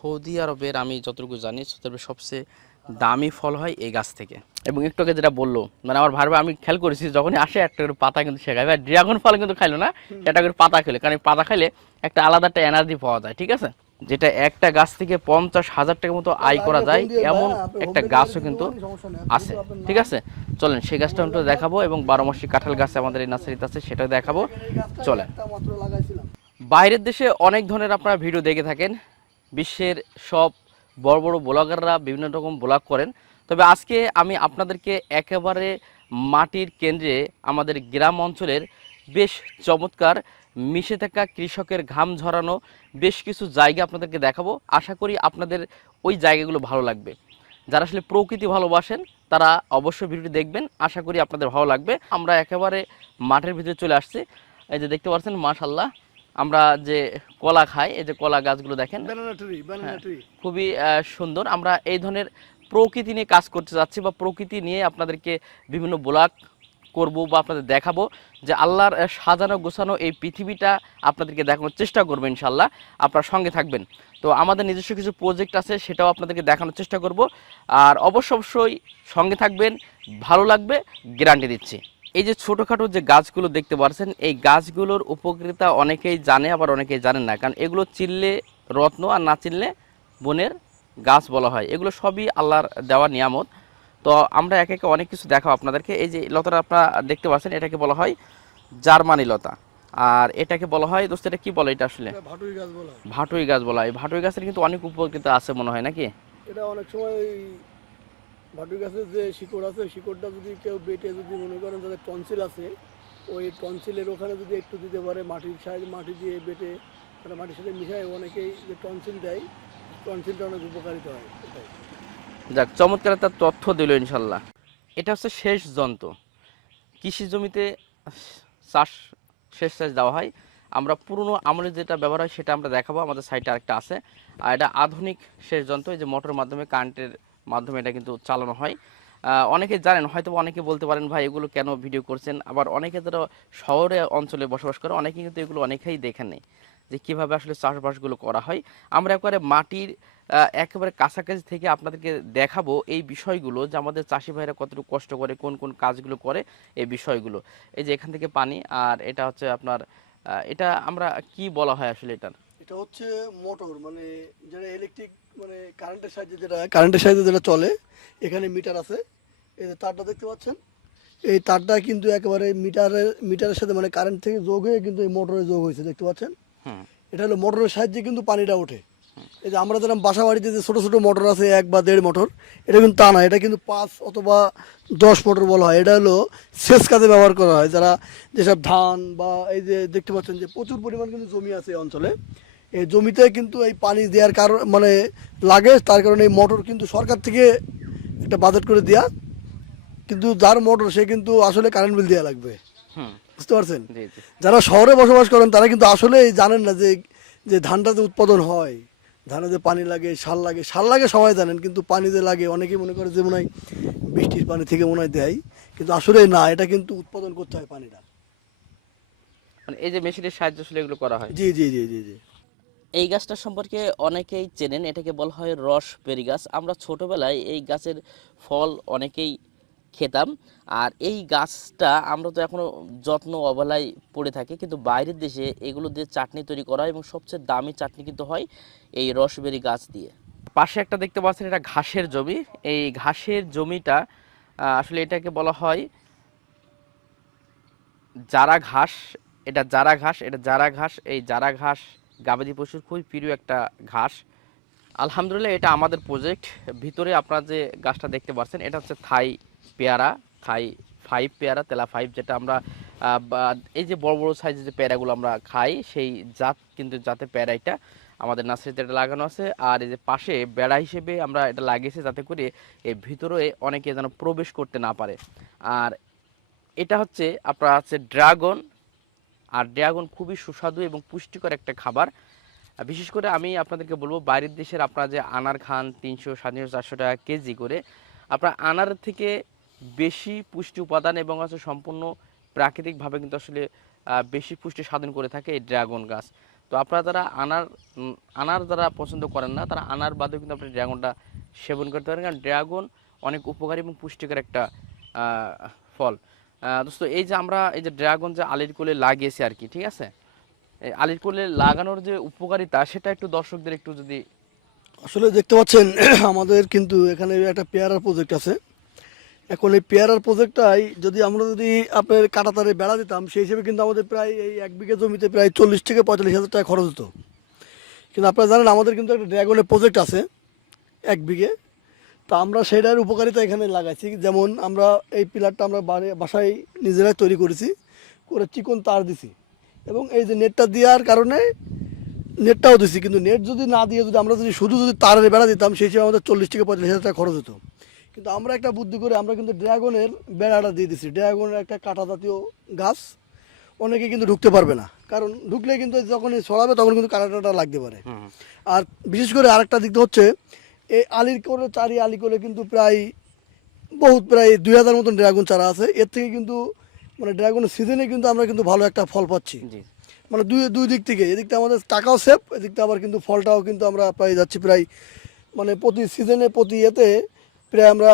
Saudi আরবের আমি যতটুকু জানি সৌদি আরবের সবচেয়ে দামি ফল হয় এই গাছ থেকে। এবং একটু আগে যেটা বললো মানে আমার ভাই আমি খেয়াল করেছি যখনই আসে একটা করে পাতা কিন্তু সে খায়, ভাই ড্রাগন ফল কিন্তু খাইলো না, একটা করে পাতা খেলে, কারণ এই পাতা খাইলে একটা আলাদা একটা এনার্জি পাওয়া যায়, ঠিক আছে। যেটা একটা গাছ থেকে 50,000 টাকার মতো আয় করা যায় এমন একটা গাছও কিন্তু আছে, ঠিক আছে। চলেন সেই গাছটা একটু দেখাবো এবং 12 মাসি কাঁঠাল গাছ আমাদের এই নার্সারিতে আছে সেটা দেখাবো। চলেন। বাইরের দেশে অনেক ধরনের আপনারা ভিডিও দেখে থাকেন, বিশ্বের সব বড় বড় ব্লগাররা বিভিন্ন রকম ব্লগ করেন, তবে আজকে আমি আপনাদেরকে একেবারে মাটির কেন্দ্রে আমাদের গ্রাম অঞ্চলের বেশ চমৎকার মিশে থাকা কৃষকের ঘাম ঝরানো বেশ কিছু জায়গা আপনাদেরকে দেখাবো। আশা করি আপনাদের ওই জায়গাগুলো ভালো লাগবে। যারা আসলে প্রকৃতি ভালোবাসেন তারা অবশ্যই ভিডিওটি দেখবেন, আশা করি আপনাদের ভালো লাগবে। আমরা একেবারে মাঠের ভিতরে চলে আসছি, এই যে দেখতে পাচ্ছেন মাশাআল্লাহ আমরা যে কলা খাই, এই যে কলা গাছগুলো দেখেন, হ্যাঁ, খুবই সুন্দর। আমরা এই ধরনের প্রকৃতি নিয়ে কাজ করতে যাচ্ছি বা প্রকৃতি নিয়ে আপনাদেরকে বিভিন্ন ব্লগ করব বা আপনাদের দেখাবো যে আল্লাহর সাজানো গোছানো এই পৃথিবীটা আপনাদেরকে দেখানোর চেষ্টা করবো ইনশাল্লাহ। আপনারা সঙ্গে থাকবেন। তো আমাদের নিজস্ব কিছু প্রজেক্ট আছে সেটাও আপনাদেরকে দেখানোর চেষ্টা করব, আর অবশ্যই সঙ্গে থাকবেন, ভালো লাগবে গ্যারান্টি দিচ্ছি। এই যে ছোটোখাটো যে গাছগুলো দেখতে পাচ্ছেন এই গাছগুলোর উপকারিতা অনেকেই জানে আবার অনেকেই জানেন না, কারণ এগুলো চিনলে রত্ন আর না চিনলে বনের গাছ বলা হয়। এগুলো সবই আল্লাহর দেওয়া নিয়ামত। তো আমরা একে একে অনেক কিছু দেখাবো আপনাদেরকে। এই যে লতাটা আপনারা দেখতে পাচ্ছেন এটাকে বলা হয় জার্মানি লতা, আর এটাকে বলা হয় দোস্ত এটা কি বলে, এটা আসলে ভাটুই গাছ বলা হয়। ভাটুই গাছ বলা হয়। ভাটুই গাছের কিন্তু অনেক উপকারিতা আছে মনে হয় নাকি? এটা অনেক সময় ওই ভাটুই গাছের যে শিকড় আছে শিকড়টা যদি কেউ বেটে যদি মনে করেন যাদের টনসিল আছে ওই টনসিলের ওখানে যদি একটু দিতে পারে মাটির সাইজ মাটি দিয়ে বেটে তারা মাটির সাথে মিশায় অনেকেই যে টনসিল দেয় টনসিলটা অনেক উপকারিত হয় এটাই। যাক চমৎকার একটা তথ্য দিল ইনশাল্লাহ। এটা হচ্ছে সেচ যন্ত্র, কৃষি জমিতে চাষ সেচ দেওয়া হয়। আমরা পুরনো আমলে যেটা ব্যবহার হয় সেটা আমরা দেখাবো, আমাদের সাইটে আরেকটা আছে। আর এটা আধুনিক সেচ যন্ত্র, এই যে মোটরের মাধ্যমে কারেন্টের মাধ্যমে এটা কিন্তু চালানো হয়। অনেকে জানেন, হয়তো অনেকে বলতে পারেন ভাই এগুলো কেন ভিডিও করছেন, আবার অনেকে যারা শহরে অঞ্চলে বসবাস করে অনেকে কিন্তু এগুলো অনেকেই দেখেন নেই যে কীভাবে আসলে চাষবাসগুলো করা হয়। আমরা একবারে মাটির একেবারে কাছাকাছি থেকে আপনাদেরকে দেখাবো এই বিষয়গুলো যে আমাদের চাষি ভাইরা কতটুকু কষ্ট করে কোন কোন কাজগুলো করে এই বিষয়গুলো। এই যে এখান থেকে পানি, আর এটা হচ্ছে আপনার এটা আমরা কি বলা হয় আসলে এটার? এটা হচ্ছে মোটর মানে যেটা ইলেকট্রিক মানে কারেন্টের সাহায্যে যেটা চলে। এখানে মিটার আছে, এই যে তারটা দেখতে পাচ্ছেন এই তারটা কিন্তু একেবারে মিটারের সাথে মানে কারেন্ট থেকে যোগ হয়ে কিন্তু এই মোটরে যোগ হয়েছে দেখতে পাচ্ছেন। হুম। এটা হলো মোটরের সাহায্যে কিন্তু পানিটা ওঠে। এই যে আমরা যেরকম বাসা বাড়িতে যে ছোটো ছোটো মোটর আছে 1 বা 1.5 মোটর, এটা কিন্তু তা না, এটা কিন্তু 5 অথবা 10 মোটর বলা হয়। এটা হলো সেচ কাজে ব্যবহার করা হয়। যারা যেসব ধান বা এই যে দেখতে পাচ্ছেন যে প্রচুর পরিমাণ কিন্তু জমি আছে এই অঞ্চলে, এই জমিতে কিন্তু এই পানি দেওয়ার কারণ মানে লাগে, তার কারণে এই মোটর কিন্তু সরকার থেকে একটা বাজেট করে দেওয়া, কিন্তু যার মোটর সে কিন্তু আসলে কারেন্ট বিল দেওয়া লাগবে, হুম। বুঝতে পারছেন। জি জি। যারা শহরে বসবাস করেন তারা কিন্তু আসলে জানেন না যে যে ধানটা যে উৎপাদন হয়, ধানে যে পানি লাগে সার লাগে সবাই জানেন, কিন্তু পানি যে লাগে অনেকেই মনে করে যে মনে হয় বৃষ্টির পানি থেকে মনে হয় দেয়, কিন্তু আসলে না, এটা কিন্তু উৎপাদন করতে হয় পানিটা। মানে এই যে মেশিনের সাহায্যে আসলে এগুলো করা হয়। জি জি জি জি জি। এই গাছটা সম্পর্কে অনেকেই চেনেন, এটাকে বলা হয় রসবেরি গাছ। আমরা ছোটবেলায় এই গাছের ফল অনেকেই খেতাম। আর এই গাছটা আমরা তো এখনো যত্ন অবহেলায় পড়ে থাকি, কিন্তু বাইরের দেশে এগুলো দিয়ে চাটনি তৈরি করা হয় এবং সবচেয়ে দামি চাটনি কিন্তু হয় এই রসবেরি গাছ দিয়ে। পাশে একটা দেখতে পাচ্ছেন এটা ঘাসের জমি। এই ঘাসের জমিটা আসলে এটাকে বলা হয় জারা ঘাস। এটা জারা ঘাস, এটা জারা ঘাস। এই জারা ঘাস গবাদি পশুর খুবই প্রিয় একটা ঘাস। আলহামদুলিল্লাহ এটা আমাদের প্রজেক্ট। ভিতরে আপনারা যে গাছটা দেখতে পাচ্ছেন এটা হচ্ছে থাই পেয়ারা, থাই 5 পেয়ারা, তেলা 5, যেটা আমরা এই যে বড় বড় সাইজের যে পেয়ারাগুলো আমরা খাই সেই জাত, কিন্তু জাতের পেয়ারা এটা আমাদের নার্সারিতে এটা লাগানো আছে। আর এই যে পাশে বেড়া হিসেবে আমরা এটা লাগিয়েছি যাতে করে এর ভিতরে অনেকে যেন প্রবেশ করতে না পারে। আর এটা হচ্ছে আপনার আছে ড্রাগন। আর ড্রাগন খুবই সুস্বাদু এবং পুষ্টিকর একটা খাবার। বিশেষ করে আমি আপনাদেরকে বলবো বাইরের দেশের আপনারা যে আনার খান 300, 350, 400 টাকা কেজি করে, আপনার আনার থেকে বেশি পুষ্টি উপাদান এবং আছে সম্পূর্ণ প্রাকৃতিকভাবে কিন্তু আসলে বেশি পুষ্টি সাধন করে থাকে এই ড্রাগন গাছ। তো আপনারা যারা আনার যারা পছন্দ করেন না তারা আনার বাদেও কিন্তু আপনি ড্রাগনটা সেবন করতে পারেন, কারণ ড্রাগন অনেক উপকারী এবং পুষ্টিকর একটা ফল। দোস্ত এই যে আমরা এই যে ড্রাগন যে আলির কোলে লাগিয়েছি আর কি, ঠিক আছে, এই আলির কোলে লাগানোর যে উপকারিতা সেটা একটু দর্শকদের একটু যদি। আসলে দেখতে পাচ্ছেন আমাদের কিন্তু এখানে একটা পেয়ারার প্রজেক্ট আছে। এখন এই পেয়ারার প্রজেক্টটাই যদি আপনার কাঁটাতারে বেড়া দিতাম, সেই হিসেবে কিন্তু আমাদের প্রায় এই 1 বিঘা জমিতে প্রায় 40 থেকে 45 হাজার টাকা খরচ হতো। কিন্তু আপনারা জানেন আমাদের কিন্তু একটা ড্রাগনের প্রজেক্ট আছে 1 বিঘে। তা আমরা সেটার উপকারিতা এখানে লাগাইছি। যেমন আমরা এই পিলারটা আমরা বাসায় নিজেরাই তৈরি করেছি, করে চিকন তার দিছি, এবং এই যে নেটটা দেওয়ার কারণে নেটটাও দিছি। কিন্তু নেট যদি না দিয়ে আমরা শুধু তারের বেড়া দিতাম, সেই হিসেবে আমাদের 40 থেকে 45 হাজার টাকা খরচ হতো। কিন্তু আমরা একটা বুদ্ধি করে আমরা কিন্তু ড্রাগনের বেড়াটা দিয়ে দিছি। ড্রাগনের একটা কাঁটা জাতীয় গাছ, অনেকে কিন্তু ঢুকতে পারবে না, কারণ ঢুকলে কিন্তু যখন ছড়াবে তখন কিন্তু কাঁটাটা লাগতে পারে। আর বিশেষ করে আরেকটা দিক হচ্ছে এই আলির করে আলি করে কিন্তু প্রায় 2000 মতন ড্রাগন চারা আছে। এর থেকে কিন্তু মানে ড্রাগনের সিজনে কিন্তু আমরা কিন্তু ভালো একটা ফল পাচ্ছি। জি, মানে দুই দিক থেকে, এদিকটা আমাদের টাকাও সেভ, এদিকটা আবার কিন্তু ফলটাও কিন্তু আমরা পাই যাচ্ছি প্রায়, মানে প্রতি সিজনে প্রতি ইয়েতে প্রায় আমরা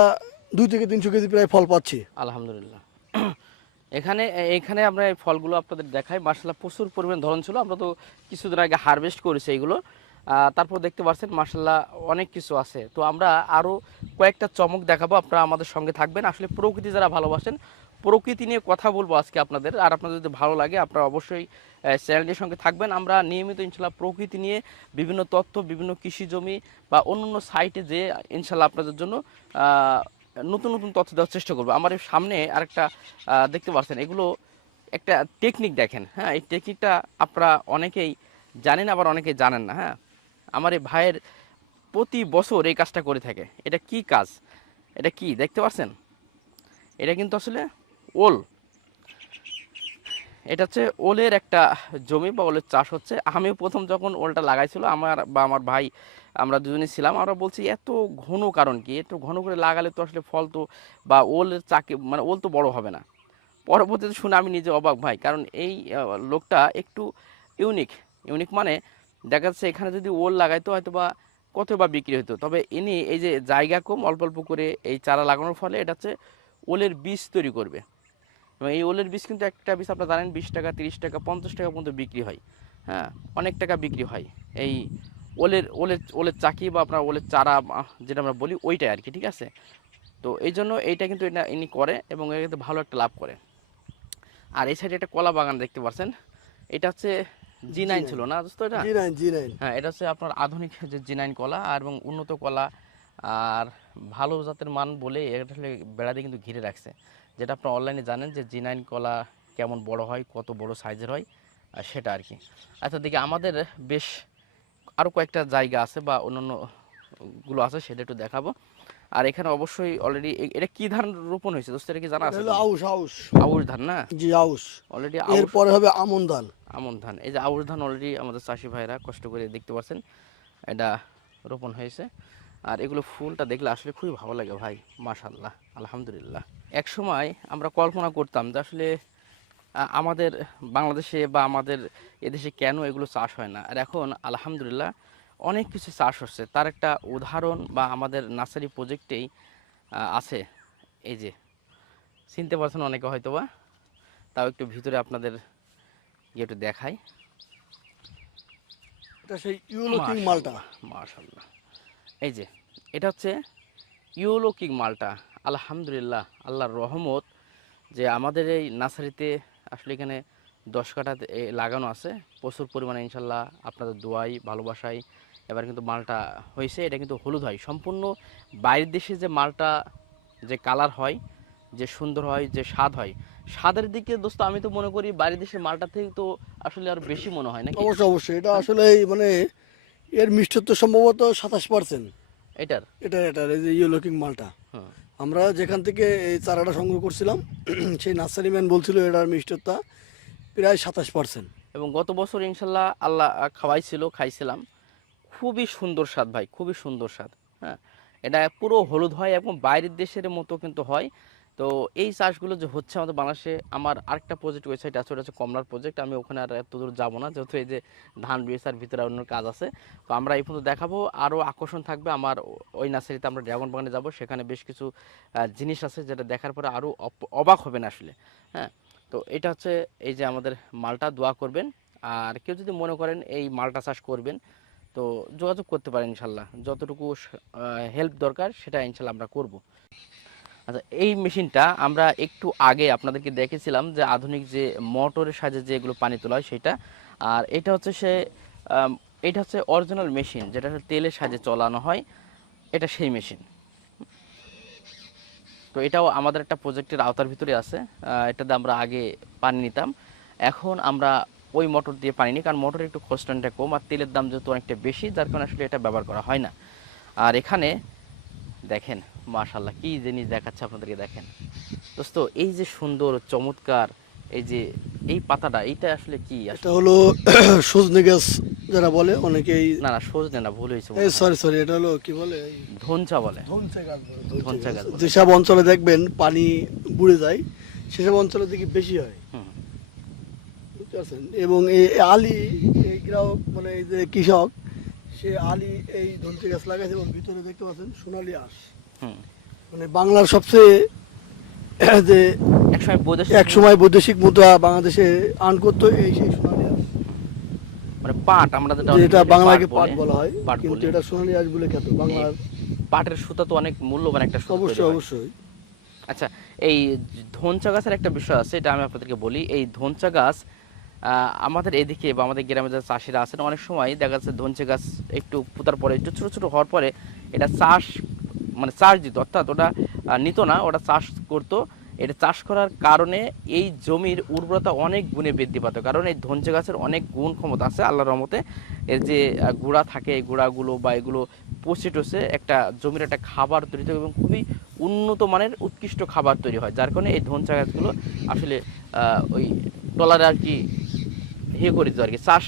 2 থেকে 300 কেজি প্রায় ফল পাচ্ছি। আলহামদুলিল্লাহ। এখানে আমরা এই ফলগুলো আপনাদের দেখাই, মার্শাল্লাহ প্রচুর পরিমাণ ধরন ছিল। আমরা তো কিছুদিন আগে হারভেস্ট করেছি এইগুলো, তারপর দেখতে পাচ্ছেন মার্শাল্লাহ অনেক কিছু আছে। তো আমরা আরও কয়েকটা চমক দেখাবো, আপনারা আমাদের সঙ্গে থাকবেন। আসলে প্রকৃতি যারা ভালোবাসেন, প্রকৃতি নিয়ে কথা বলবো আজকে আপনাদের, আর আপনাদের যদি ভালো লাগে আপনারা অবশ্যই চ্যানেলটির সঙ্গে থাকবেন। আমরা নিয়মিত ইনশাল্লাহ প্রকৃতি নিয়ে বিভিন্ন তথ্য, বিভিন্ন কৃষি জমি বা অন্যান্য সাইটে যে ইনশাল্লাহ আপনাদের জন্য নতুন নতুন তথ্য দেওয়ার চেষ্টা করবো। আমার এই সামনে আরেকটা দেখতে পাচ্ছেন, এগুলো একটা টেকনিক দেখেন। হ্যাঁ, এই টেকনিকটা আপনারা অনেকেই জানেন, আবার অনেকেই জানেন না। হ্যাঁ, আমার এই ভাইয়ের প্রতি বছর এই কাজটা করে থাকে। এটা কি কাজ, এটা কি দেখতে পাচ্ছেন? এটা কিন্তু আসলে ওল, এটা হচ্ছে ওলের একটা জমি বা ওলের চাষ হচ্ছে। আমিও প্রথম যখন ওলটা লাগাইছিল আমার ভাই, আমরা দুজনেই ছিলাম, আমরা বলছি এত ঘন কারণ কি, এত ঘন করে লাগালে তো আসলে ফল তো বা ওলের চাকে মানে ওল তো বড় হবে না। পরবর্তীতে শুনে আমি নিজে অবাক ভাই, কারণ এই লোকটা একটু ইউনিক মানে দেখা যাচ্ছে এখানে যদি ওল লাগাইতো হয়তো বা কত বা বিক্রি হতো, তবে ইনি এই যে জায়গা কম অল্প অল্প করে এই চারা লাগানোর ফলে এটা হচ্ছে ওলের বীজ তৈরি করবে। এবং এই ওলের বীজ কিন্তু একটা বীজ আপনারা জানেন 20 টাকা, 30 টাকা, 50 টাকা পর্যন্ত বিক্রি হয়। হ্যাঁ, অনেক টাকা বিক্রি হয় এই ওলের চাকি বা আপনার ওলের চারা যেটা আমরা বলি ওইটাই আর কি, ঠিক আছে। তো এই জন্য এইটা কিন্তু এটা ইনি করে এবং এটা কিন্তু ভালো একটা লাভ করে। আর এই সাইডে একটা কলা বাগান দেখতে পাচ্ছেন, এটা হচ্ছে G9 ছিল না দোস্ত এটা? G nine. হ্যাঁ, এটা হচ্ছে আপনার আধুনিক যে G9 কলা আর এবং উন্নত কলা আর ভালো জাতের মান বলে এটা আসলে বেড়া দিয়ে কিন্তু ঘিরে রাখছে, যেটা আপনার অনলাইনে জানেন যে G9 কলা কেমন বড় হয়, কত বড় সাইজের হয়, আর সেটা আর কি। আচ্ছা দেখি আমাদের বেশ আরও কয়েকটা জায়গা আছে বা অন্যান্য গুলো আছে, সেটা একটু দেখাবো। আর এখানে অবশ্যই অলরেডি এটা কি ধান রোপণ হয়েছে দোস্ত, এটা কি জানা আছে? হলো আউশ আউশ। আউশ ধান না? জি আউশ। অলরেডি এরপরে হবে আমন ধান। আমন ধান, এই যে আউশ ধান অলরেডি আমাদের চাষি ভাইরা কষ্ট করে দেখতে পাচ্ছেন এটা রোপণ হয়েছে। আর এগুলো ফুলটা দেখলে আসলে খুবই ভালো লাগে ভাই, মাশাআল্লাহ, আলহামদুলিল্লাহ। এক সময় আমরা কল্পনা করতাম যে আসলে আমাদের বাংলাদেশে বা আমাদের এদেশে কেন এগুলো চাষ হয় না, আর এখন আলহামদুলিল্লাহ অনেক কিছু চাষ হচ্ছে। তার একটা উদাহরণ বা আমাদের নার্সারি প্রজেক্টেই আছে। এই যে চিনতে পারছেন অনেকে হয়তো বা, তাও একটু ভিতরে আপনাদের একটু দেখাই। এটা সেই ইউলো কিং মালটা। মাশাআল্লাহ, এই যে এটা হচ্ছে ইউলো কিং মালটা। আলহামদুলিল্লাহ, আল্লাহর রহমত যে আমাদের এই নার্সারিতে আসলে এখানে 10 কাঠা লাগানো আছে প্রচুর পরিমাণে ইনশাল্লাহ আপনাদের দোয়াই ভালোবাসায় এবার কিন্তু মালটা হয়েছে। এটা কিন্তু হলুদ হয় সম্পূর্ণ। বাইরের দেশে যে মালটা যে কালার হয়, যে সুন্দর হয়, যে স্বাদ হয়, স্বাদের দিকে দোস্ত আমি তো মনে করি বাইরের দেশের মালটা থেকে তো আসলে আর বেশি মনে হয় নাকি? অবশ্যই এটা আসলে মানে এর মিষ্টত্ব সম্ভবত 27%। এটার এটার এই যে ইয়েলো কিং মালটা হুম, আমরা যেখান থেকে এই চারাটা সংগ্রহ করছিলাম সেই নার্সারি ম্যান বলছিল এটার মিষ্টতা প্রায় 27%। এবং গত বছর ইনশাল্লাহ আল্লাহ খাইছিলাম, খুবই সুন্দর স্বাদ ভাই, খুবই সুন্দর স্বাদ। হ্যাঁ, এটা পুরো হলুদ হয় এবং বাইরের দেশের মতো কিন্তু হয়। তো এই চাষগুলো যে হচ্ছে আমাদের বাংলাদেশে, আমার আরেকটা প্রজেক্ট ওয়েবসাইট আছে, ওটা হচ্ছে কমলার প্রজেক্ট। আমি ওখানে আর এত দূর যাবো না, যেহেতু এই যে ধান বেচার ভিতরে অন্য কাজ আছে। তো আমরা এই পর্যন্ত দেখাবো, আরও আকর্ষণ থাকবে আমার ওই নার্সারিতে। আমরা ড্রাগন বাগানে যাব, সেখানে বেশ কিছু জিনিস আছে যেটা দেখার পরে আরও অবাক হবেন আসলে। হ্যাঁ, তো এটা হচ্ছে এই যে আমাদের মালটা, দোয়া করবেন। আর কেউ যদি মনে করেন এই মালটা চাষ করবেন, তো যোগাযোগ করতে পারেন ইনশাল্লাহ। যতটুকু হেল্প দরকার সেটা ইনশাল্লাহ আমরা করব। আচ্ছা, এই মেশিনটা আমরা একটু আগে আপনাদেরকে দেখেছিলাম যে আধুনিক যে মোটরের সাহায্যে যেগুলো পানি তোলা হয় সেটা। আর এটা হচ্ছে এটা হচ্ছে অরিজিনাল মেশিন, যেটা হচ্ছে তেলের সাহায্যে চালানো হয়, এটা সেই মেশিন। তো এটাও আমাদের একটা প্রজেক্টের আওতার ভিতরে আছে। এটাতে আমরা আগে পানি নিতাম, এখন আমরা ওই মোটর দিয়ে পানি নিই, কারণ মোটরের একটু কস্টটা কম আর তেলের দাম যেহেতু অনেকটা বেশি, যার কারণে আসলে এটা ব্যবহার করা হয় না। আর এখানে দেখেন মাশাআল্লাহ কি জিনিস দেখাচ্ছে আপনাদেরকে, দেখেন দোস্ত, এই যে সুন্দর চমৎকার এই যে এই পাতাটা, এইটা আসলে কি এটা আসলে? হলো সজনে গাছ যারা বলে অনেকেই। না না, সজনে না, ভুল হয়েছে মনে হয়। সরি সরি, এটা হলো কি বলে, ধনচা বলে। ধনচা গাছ বলে, ধনচা গাছ বলে। যেসব অঞ্চলে দেখবেন পানি বুড়ে যায় সেসব অঞ্চলে দেখি বেশি হয়, হুম, বুঝতে পারছেন। এবং এই আলী, এই গ্রাহক মানে এই যে কৃষক, সে আলী এই ধনচা গাছ লাগাইছে এবং ভিতরে দেখতে পাচ্ছেন সোনালী আঁশ। হুম। মানে বাংলার সবচেয়ে যে একসময় বৈদেশিক এক সময় বৈদেশিক মুদ্রা বাংলাদেশে আর্ন করতো এই সেই সোনালী আঁশ, মানে পাট, আমরা যেটা যেটা অনেকে বাংলাকে পাট বলে, বলা হয়, পাট কিন্তু বলে। এটা সোনালী আঁশ বলে খ্যাত বাংলার। পাটের সুতা তো অনেক মূল্যবান একটা সুতা তৈরি অবশ্যই হয়। অবশ্যই। আচ্ছা, এই ধনচা গাছের একটা বিষয় আছে, এটা আমি আপনাদেরকে বলি। এই ধনচা গাছ আমাদের এদিকে বা আমাদের গ্রামে যারা চাষিরা আছেন, অনেক সময় দেখা যাচ্ছে ধনচা গাছ একটু পোতার পরে, একটু ছোটো ছোটো হওয়ার পরে এটা চাষ, মানে চাষ দিত, অর্থাৎ ওটা নিত না, ওটা চাষ করতো। এটা চাষ করার কারণে এই জমির উর্বরতা অনেক গুণে বৃদ্ধি পাত, কারণ এই ধনচা গাছের অনেক গুণ ক্ষমতা আছে আল্লাহর রহমতে। এর যে গুঁড়া থাকে, এই গুঁড়াগুলো বা এগুলো পচে টচে একটা জমির একটা খাবার তৈরি হয় এবং খুবই উন্নত মানের উৎকৃষ্ট খাবার তৈরি হয়, যার কারণে এই ধনচা গাছগুলো আসলে ওই ট্রলারে আর কি করে দিত আর কি, চাষ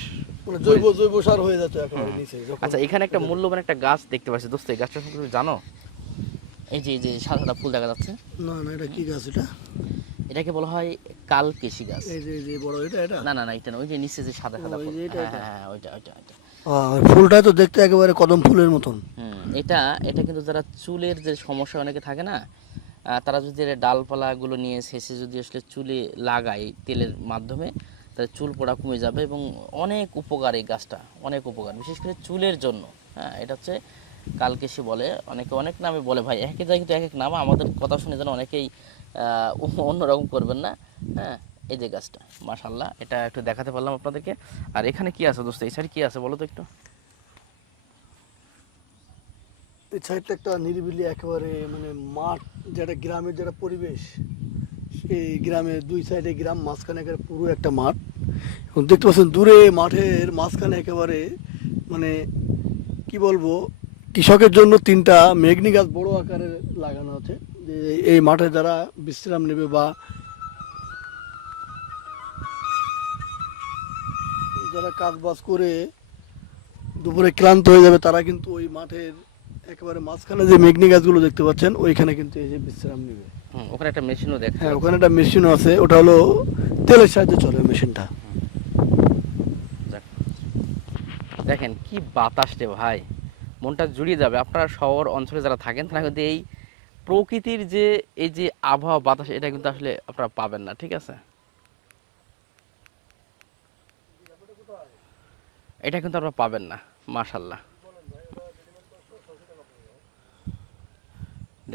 মানে করে জৈব দিত। জৈব সার হয়ে যাচ্ছে একেবারে হুম। নিচে যখন। আচ্ছা, এখানে একটা মূল্যবান একটা গাছ দেখতে পাচ্ছি দোস্ত, এই গাছটা সম্পর্কে জানো? এই যে সাদা সাদা ফুল দেখা যাচ্ছে, না না, এটা কি গাছ এটা? এটাকে বলা হয় কালকেশি গাছ। এই যে বড় এটা এটা। না না না, এটা না, ওই যে নিচে যে সাদা সাদা ওই ফুল, যে এটা হ্যাঁ এটা। হ্যাঁ হ্যাঁ, ওইটা ওইটা ওইটা। ফুলটা তো দেখতে একেবারে কদম ফুলের মতন। এটা এটা কিন্তু যারা চুলের যে সমস্যা অনেকে থাকে না, তারা যদি এর ডালপালাগুলো নিয়ে শেষে যদি আসলে চুলে লাগায় তেলের মাধ্যমে, তাহলে চুল পড়া কমে যাবে এবং অনেক উপকার এই গাছটা, অনেক উপকার, বিশেষ করে চুলের জন্য। হ্যাঁ, এটা হচ্ছে কালকেশি বলে, অনেকে অনেক নামে বলে ভাই, এক এক জায়গায় কিন্তু এক এক নাম। আমাদের কথা শুনে যেন অনেকেই অন্যরকম করবেন না। হ্যাঁ, এই যে গাছটা মাশাআল্লাহ, এটা একটু দেখাতে পারলাম আপনাদেরকে। আর এখানে কি আছে দোস্ত, এই সাইডে কি আছে বলো তো একটু? এই সাইডটা একটা নিরিবিলি একেবারে মানে মাঠ, যেটা গ্রামের যেটা পরিবেশ, এই গ্রামের দুই সাইডে গ্রাম, মাঝখানে একেবারে পুরো একটা মাঠ। এবং দেখতে পাচ্ছেন দূরে মাঠের মাঝখানে একেবারে মানে কি বলবো, কৃষকের জন্য তিনটা মেঘনি গাছ বড় আকারে লাগানো আছে, যে এই মাঠে যারা বিশ্রাম নেবে বা যারা কাজ বাজ করে দুপুরে ক্লান্ত হয়ে যাবে, তারা কিন্তু ওই মাঠের একেবারে মাঝখানে যে মেঘনি গাছগুলো দেখতে পাচ্ছেন ওইখানে কিন্তু এসে বিশ্রাম নেবে। ওখানে একটা মেশিনও দেখতে হ্যাঁ, পাচ্ছি। ওখানে একটা মেশিনও আছে, ওটা হলো তেলের সাহায্যে চলে মেশিনটা। যাক, দেখেন কি বাতাস রে ভাই, মনটা জুড়িয়ে যাবে। আপনারা শহর অঞ্চলে যারা থাকেন তারা কিন্তু এই প্রকৃতির যে এই যে আবহাওয়া বাতাস, এটা কিন্তু আসলে আপনারা পাবেন না, ঠিক আছে? এটা কিন্তু আপনারা পাবেন না। মাশাল্লাহ,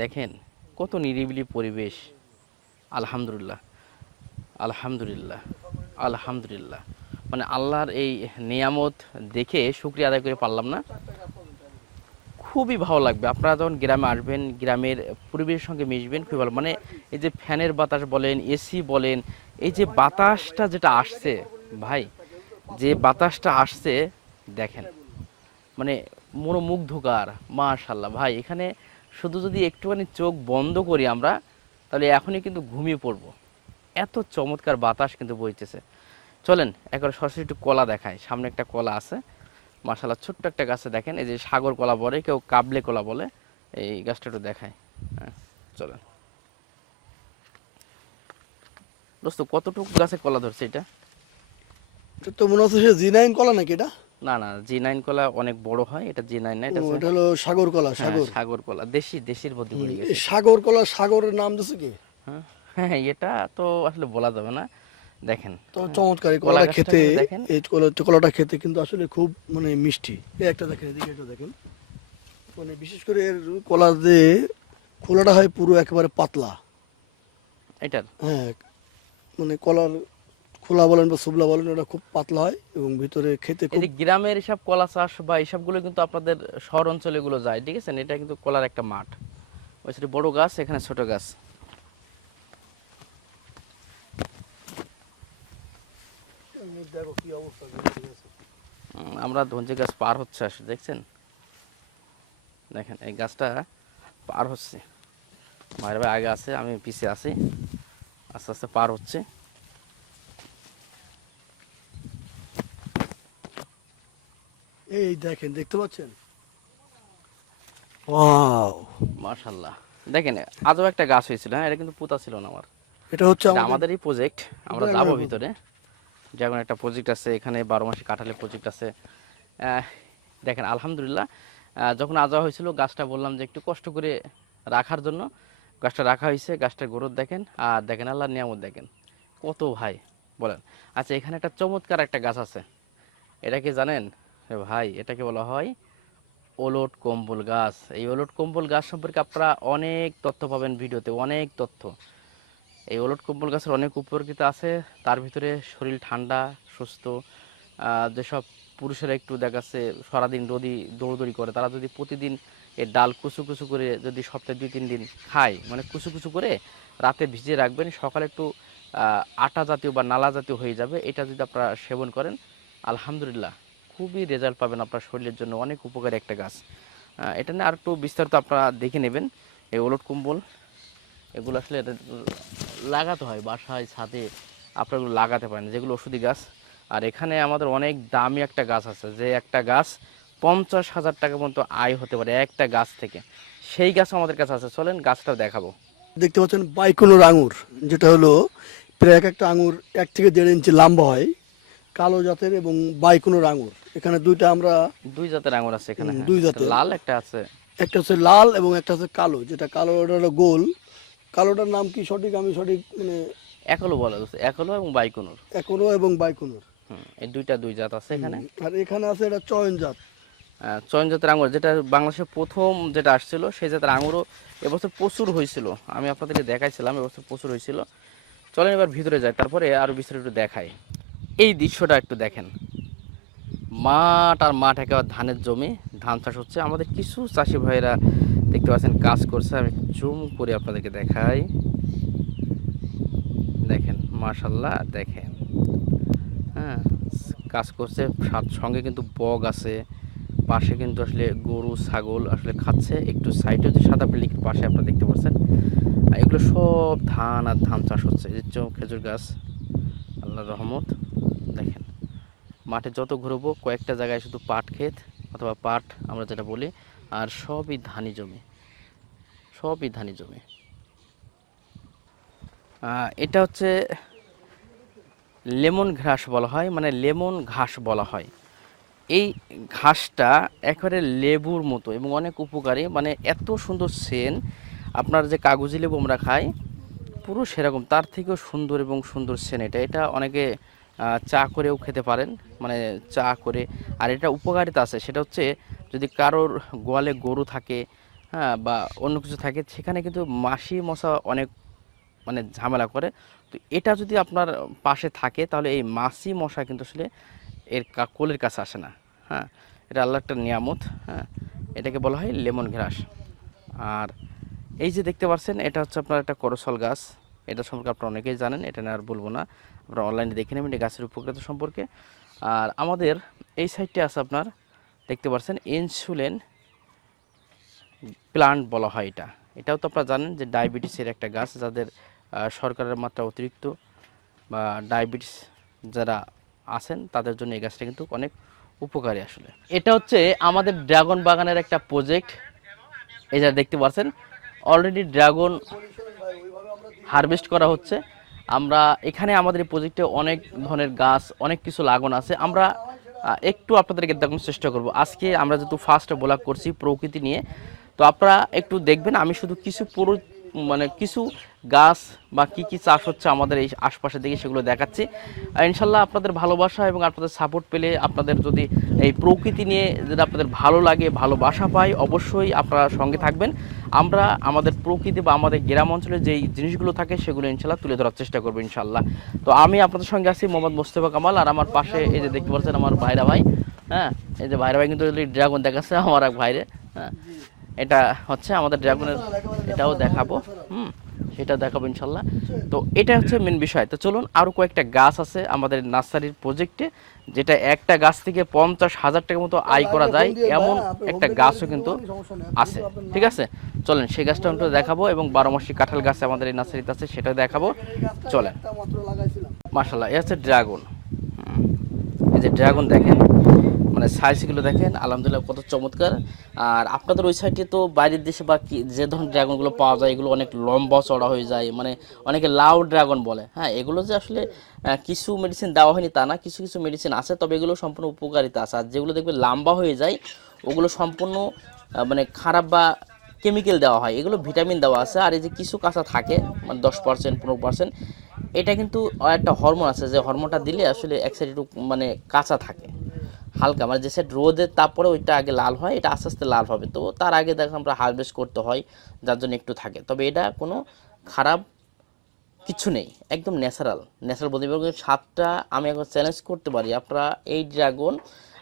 দেখেন কত নিরিবিলি পরিবেশ। আলহামদুলিল্লাহ, আলহামদুলিল্লাহ, আলহামদুলিল্লাহ। মানে আল্লাহর এই নিয়ামত দেখে শুকরিয়া আদায় করে পারলাম না। খুবই ভালো লাগবে আপনারা যখন গ্রামে আসবেন, গ্রামের পরিবেশের সঙ্গে মিশবেন, খুবই ভালো। মানে এই যে ফ্যানের বাতাস বলেন, এসি বলেন, এই যে বাতাসটা যেটা আসছে ভাই, যে বাতাসটা আসছে দেখেন, মানে মনোমুগ্ধকর। মাশাল্লাহ ভাই, এখানে শুধু যদি একটুখানি চোখ বন্ধ করি আমরা, তাহলে এখনই কিন্তু ঘুমিয়ে পড়বো, এত চমৎকার বাতাস কিন্তু বইতেছে। চলেন একবার সরাসরি একটু কলা দেখায়, সামনে একটা কলা আছে মাশাআল্লাহ, ছোট্ট একটা গাছে দেখেন, এই যে সাগর কলা বলে, কেউ কাবলে কলা বলে, এই গাছটা একটু দেখায়। হ্যাঁ, চলেন। দোস্ত কতটুকু গাছে কলা ধরছে এটা? এটা তো মনে হচ্ছে সে জি9 কলা নাকি এটা? না না, জি9 কলা অনেক বড় হয়, এটা জি9 না, এটা হচ্ছে এটা হলো সাগর কলা, হ্যাঁ, সাগর। সাগর কলা, দেশির মধ্যে পড়ে এই গেছে। সাগর কলা, সাগরের নাম দিচ্ছে কি? হ্যাঁ হ্যাঁ, এটা তো আসলে বলা যাবে না। দেখেন তো চমৎকার এই কলা কলাটা গাছটা খেতে, কিন্তু দেখেন, এই কলাটা খেতে কিন্তু আসলে খুব মানে মিষ্টি। এই একটা দেখেন, এদিকে একটা দেখেন, মানে বিশেষ করে এর কলা যে খোলাটা হয় পুরো একেবারে পাতলা। এটার হ্যাঁ, মানে কলার খোলা বলেন বা সুবলা বলেন, ওটা খুব পাতলা হয় এবং ভিতরে খেতে খুব। এই যে গ্রামের এসব কলা চাষ বা এইসবগুলো কিন্তু আপনাদের শহর অঞ্চলে গুলো যায়, ঠিক আছে? এটা কিন্তু কলার একটা মাঠ, ওই সাইডে বড় গাছ, এখানে ছোট গাছ। দেখো কি অবস্থা। আমরা ধনজি গাছ পার হচ্ছে আসলে, দেখছেন? দেখেন এই গাছটা পার হচ্ছে, মায়ের ভাই আগে আছে, আমি পিছে আছি, আস্তে আস্তে পার হচ্ছে। এই দেখেন, দেখতে পাচ্ছেন? ওয়াও, মাশাল্লাহ। দেখেন আজও একটা গাছ হয়েছিল, হ্যাঁ, এটা কিন্তু পুতা ছিল না আমার। এটা হচ্ছে এটা আমাদের আমাদেরই প্রজেক্ট, আমরা ড্রাগনের যাবো project। ভিতরে। যেমন একটা প্রজেক্ট আছে এখানে, 12 মাসে কাঁঠালের প্রজেক্ট আছে। দেখেন আলহামদুলিল্লাহ, যখন আজা হয়েছিল গাছটা বললাম যে একটু কষ্ট করে রাখার জন্য, গাছটা রাখা হয়েছে। গাছটার গ্রোথ দেখেন, আর দেখেন আল্লাহর নিয়ামত দেখেন কত ভাই, বলেন। আচ্ছা, এখানে একটা চমৎকার একটা গাছ আছে, এটা কি জানেন এ ভাই? এটাকে বলা হয় ওলট কম্বল গাছ। এই ওলট কম্বল গাছ সম্পর্কে আপনারা অনেক তথ্য পাবেন ভিডিওতে, অনেক তথ্য। এই ওলট কম্বল গাছের অনেক উপকারিতা আছে, তার ভিতরে শরীর ঠান্ডা, সুস্থ। যেসব পুরুষেরা একটু দেখাচ্ছে সারাদিন রোদি দৌড়দৌড়ি করে, তারা যদি প্রতিদিন এর ডাল কুচু কুচু করে যদি সপ্তাহে 2-3 দিন খায়, মানে কুচু কুচু করে রাতে ভিজিয়ে রাখবেন, সকালে একটু আটা জাতীয় বা নালা জাতীয় হয়ে যাবে। এটা যদি আপনারা সেবন করেন, আলহামদুলিল্লাহ খুবই রেজাল্ট পাবেন, আপনার শরীরের জন্য অনেক উপকারী একটা গাছ। এটা নিয়ে আর একটু বিস্তারিত আপনারা দেখে নেবেন। এই ওলট কম্বল এগুলো আসলে লাগাতে হয় বাসায়, ছাদে আপনারা এগুলো লাগাতে পারেন, যেগুলো ওষুধি গাছ। আর এখানে আমাদের অনেক দামি একটা গাছ আছে, যে একটা গাছ 50,000 টাকা পর্যন্ত আয় হতে পারে একটা গাছ থেকে। সেই গাছ আমাদের কাছে আছে, চলেন গাছটাও দেখাবো। দেখতে পাচ্ছেন বাইকুনোর আঙুর, যেটা হলো প্রায় এক একটা আঙুর 1 থেকে 1.5 ইঞ্চি লম্বা হয়, কালো জাতের এবং বাইকুনোর আঙুর। এখানে দুইটা আমরা, দুই জাতের আঙুর আছে এখানে, হ্যাঁ, দুই একটা জাতের, লাল একটা আছে। একটা হচ্ছে লাল এবং একটা হচ্ছে কালো। যেটা কালো ওটা হলো গোল। কালোটার নাম কি সঠিক আমি সঠিক মানে একলো বলা যাচ্ছে, একলো এবং বাইকুনুর। একনো এবং বাইকুনোর। এই দুই জাত আছে এখানে। আর এখানে আছে এটা চয়ন জাত। চয়ন জাতের আঙুর, যেটা বাংলাদেশে প্রথম যেটা আসছিল, সেই জাতের আঙুরও এবছর প্রচুর হয়েছিল। আমি আপনাদেরকে দেখাইছিলাম, এবছর প্রচুর হয়েছিল। চলেন এবার ভিতরে যাই, তারপরে আরও বিস্তারিত একটু দেখাই। এই দৃশ্যটা একটু দেখেন, মাঠ আর মাঠ, একেবারে ধানের জমি, ধান চাষ হচ্ছে। আমাদের কিছু চাষি ভাইরা দেখতে পাচ্ছেন কাজ করছে, আমি জুম করে আপনাদেরকে দেখাই। দেখেন মাশাল্লাহ, দেখেন, হ্যাঁ, কাজ করছে। সঙ্গে কিন্তু বগ আছে, পাশে কিন্তু আসলে গরু ছাগল আসলে খাচ্ছে। একটু সাইডে যে সাদা বিল্ডিং পাশে আপনারা দেখতে পাচ্ছেন, এগুলো সব ধান আর ধান চাষ হচ্ছে। এই যে খেজুর গাছ, আল্লাহর রহমত। দেখেন মাঠে যত ঘুরবো কয়েকটা জায়গায় শুধু পাট ক্ষেত অথবা পাট আমরা যেটা বলি, আর সবই ধানি জমি, সবই ধানি জমি। এটা হচ্ছে লেমন ঘাস বলা হয়, মানে লেমন ঘাস বলা হয়। এই ঘাসটা একেবারে লেবুর মতো এবং অনেক উপকারী, মানে এত সুন্দর সেন। আপনার যে কাগজি লেবু আমরা খাই পুরো সেরকম, তার থেকেও সুন্দর এবং সুন্দর সেন এটা। এটা অনেকে চা করেও খেতে পারেন, মানে চা করে। আর এটা উপকারিতা আছে, সেটা হচ্ছে যদি কারোর গোয়ালে গরু থাকে, হ্যাঁ, বা অন্য কিছু থাকে, সেখানে কিন্তু মাছি মশা অনেক মানে ঝামেলা করে। তো এটা যদি আপনার পাশে থাকে, তাহলে এই মাছি মশা কিন্তু আসলে এর কোলের কাছে আসে না। হ্যাঁ, এটা আল্লাহ একটা নিয়ামত। হ্যাঁ, এটাকে বলা হয় লেমন ঘাস। আর এই যে দেখতে পাচ্ছেন, এটা হচ্ছে আপনার একটা করসল গাছ। এটা সম্পর্কে আপনারা অনেকেই জানেন, এটা নিয়ে আর বলবো না, আপনারা অনলাইনে দেখে নেবেন এই গাছের উপকারিতা সম্পর্কে। আর আমাদের এই সাইডটি আছে আপনার, দেখতে পাচ্ছেন ইনসুলিন প্লান্ট বলা হয় এটা। এটাও তো আপনারা জানেন যে ডায়াবেটিসের একটা গাছ, যাদের শর্করার মাত্রা অতিরিক্ত বা ডায়াবেটিস যারা আছেন, তাদের জন্য এই গাছটা কিন্তু অনেক উপকারী আসলে। এটা হচ্ছে আমাদের ড্রাগন বাগানের একটা প্রজেক্ট। এই যা দেখতে পাচ্ছেন অলরেডি ড্রাগন হারভেস্ট করা হচ্ছে। আমরা এখানে আমাদের এই প্রজেক্টে অনেক ধরনের গাছ অনেক কিছু লাগানো আছে। আমরা একটু আপনাদেরকে দেখানোর চেষ্টা করব। আজকে আমরা যেহেতু ফার্স্ট ব্লগ করছি প্রকৃতি নিয়ে, তো আপনারা একটু দেখবেন। আমি শুধু কিছু পুরো মানে কিছু গাছ বা কি কি চাষ হচ্ছে আমাদের এই আশপাশের দিকে সেগুলো দেখাচ্ছি। আর ইনশাল্লাহ আপনাদের ভালোবাসা এবং আপনাদের সাপোর্ট পেলে, আপনাদের যদি এই প্রকৃতি নিয়ে যদি আপনাদের ভালো লাগে, ভালোবাসা পাই, অবশ্যই আপনারা সঙ্গে থাকবেন। আমরা আমাদের প্রকৃতি বা আমাদের গ্রাম অঞ্চলে যেই জিনিসগুলো থাকে সেগুলো ইনশাল্লাহ তুলে ধরার চেষ্টা করবো ইনশাল্লাহ। তো আমি আপনাদের সঙ্গে আছি মোহাম্মদ মোস্তফা কামাল, আর আমার পাশে এই যে দেখতে পাচ্ছেন আমার ভাইরা ভাই। হ্যাঁ, এই যে ভাইরা ভাই কিন্তু ড্রাগন দেখাচ্ছে আমার এক ভাইরে। হ্যাঁ, এটা হচ্ছে আমাদের ড্রাগনের, এটাও দেখাবো। সেটা দেখাবো ইনশাল্লাহ। তো এটা হচ্ছে মেন বিষয়। তো চলুন, আরও কয়েকটা গাছ আছে আমাদের নার্সারির প্রজেক্টে, যেটা একটা গাছ থেকে 50,000 টাকার মতো আয় করা যায়, এমন একটা গাছও কিন্তু আছে। ঠিক আছে, চলেন সেই গাছটা একটু দেখাবো, এবং 12 মাসি কাঁঠাল গাছ আমাদের এই নার্সারিতে আছে সেটা দেখাবো। চলেন। মাশাল্লাহ, এ হচ্ছে ড্রাগন। এই যে ড্রাগন দেখেন, মানে সাইজগুলো দেখেন, আলহামদুলিল্লাহ কত চমৎকার। আর আপনাদের ওই সাইডে তো বাইরের দেশে বা যে ধরনের ড্রাগনগুলো পাওয়া যায় এগুলো অনেক লম্বা চড়া হয়ে যায়, মানে অনেকে লাউ ড্রাগন বলে। হ্যাঁ, এগুলো যে আসলে কিছু মেডিসিন দেওয়া হয়নি তা না, কিছু কিছু মেডিসিন আছে, তবে এগুলো সম্পূর্ণ উপকারিতা আছে। আর যেগুলো দেখবে লম্বা হয়ে যায় ওগুলো সম্পূর্ণ মানে খারাপ বা কেমিক্যাল দেওয়া হয়, এগুলো ভিটামিন দেওয়া আছে। আর এই যে কিছু কাঁচা থাকে মানে 10% 15%, এটা কিন্তু একটা হরমোন আছে, যে হরমোনটা দিলে আসলে এক সাইড একটু মানে কাঁচা থাকে হালকা, মানে যে সাইড রোদের তাপ পরে ওইটা আগে লাল হয়, এটা আস্তে আস্তে লাল হবে। তো তার আগে দেখো আমরা হারভেস্ট করতে হয়, যার জন্য একটু থাকে। তবে এটা কোনো খারাপ কিছু নেই, একদম ন্যাচারাল ন্যাচারাল বলতে পারবো। স্বাদটা আমি এখন চ্যালেঞ্জ করতে পারি, আপনারা এই ড্রাগন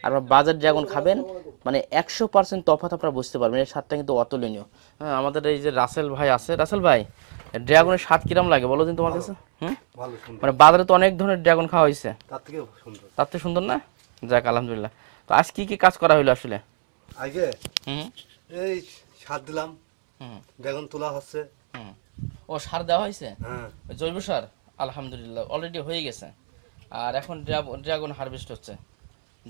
আর বাজার ড্রাগন খাবেন, মানে 100% তফাৎ আপনারা বুঝতে পারবেন। এর স্বাদটা কিন্তু অতুলনীয়। হ্যাঁ, আমাদের এই যে রাসেল ভাই আছে, রাসেল ভাই ড্রাগনের স্বাদ কিরম লাগে বলো দিন তোমার কাছে? মানে বাজারে তো অনেক ধরনের ড্রাগন খাওয়া হয়েছে, তার থেকে সুন্দর না? যাক আলহামদুলিল্লাহ। তো আজ কি কি কাজ করা হলো আসলে? আগে এই সার দিলাম, ড্রাগন তোলা হচ্ছে। ও সার দেওয়া হয়েছে, হ্যাঁ, জৈব সার। আলহামদুলিল্লাহ অলরেডি হয়ে গেছে, আর এখন ড্রাগন হারভেস্ট হচ্ছে।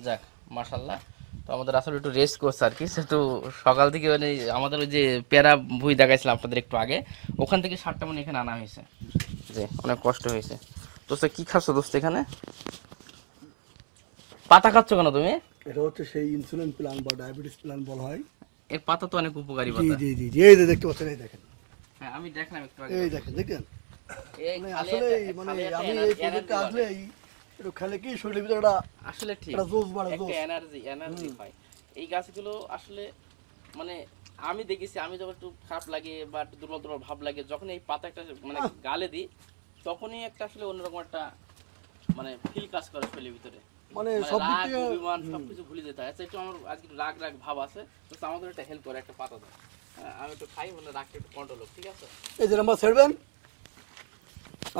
যাক মাশাল্লাহ। তো আমাদের আসলে একটু রেস্ট করছে আর কি, সেহেতু সকাল থেকে মানে আমাদের ওই যে পেয়ারা ভুই দেখাইছিলাম আপনাদের একটু আগে, ওখান থেকে সারটা মানে এখানে আনা হয়েছে। যে অনেক কষ্ট হয়েছে। দোস্ত কি খাচ্ছ দোস্ত এখানে? পাতা খাচ্ছ কেন তুমি? এটা হচ্ছে সেই ইনসুলিন প্ল্যান বা ডায়াবেটিস প্ল্যান বলা হয়। এর পাতা তো অনেক উপকারী জি পাতা। জি জি জি, এই যে দেখতে পাচ্ছেন, এই দেখেন, হ্যাঁ, আমি দেখলাম একটু আগে। এই দেখেন, দেখেন এই মানে খালি আসলে একটা- মানে খালি একটা আমি এই এনার্জি প্রজেক্টে বাড়ে। আসলে একটু খেলে কি শরীরের ভিতরে একটা আসলে ঠিক একটা জোশ বাড়ে, একটা জোশ। এনার্জি পাই এই গাছগুলো আসলে। মানে আমি দেখেছি, আমি যখন একটু খারাপ লাগে বা একটু দুর্বল দুর্বল ভাব লাগে, যখন এই পাতা একটা মানে গালে দিই, তখনই একটা আসলে অন্যরকম একটা মানে ফিল কাজ করে শরীরের ভিতরে। মানে মানে সব দিক রাগ থেকে অভিমান সবকিছু ভুলে যেতে হয়। আচ্ছা, একটু আমার আজকে রাগ রাগ ভাব আছে, তো আমাদের একটা হেল্প করে, একটা পাতা দাও। হ্যাঁ, আমি একটু খাই, মানে রাগটা একটু কন্ট্রোল হোক, ঠিক আছে? এই যে আমরা ছেড়বেন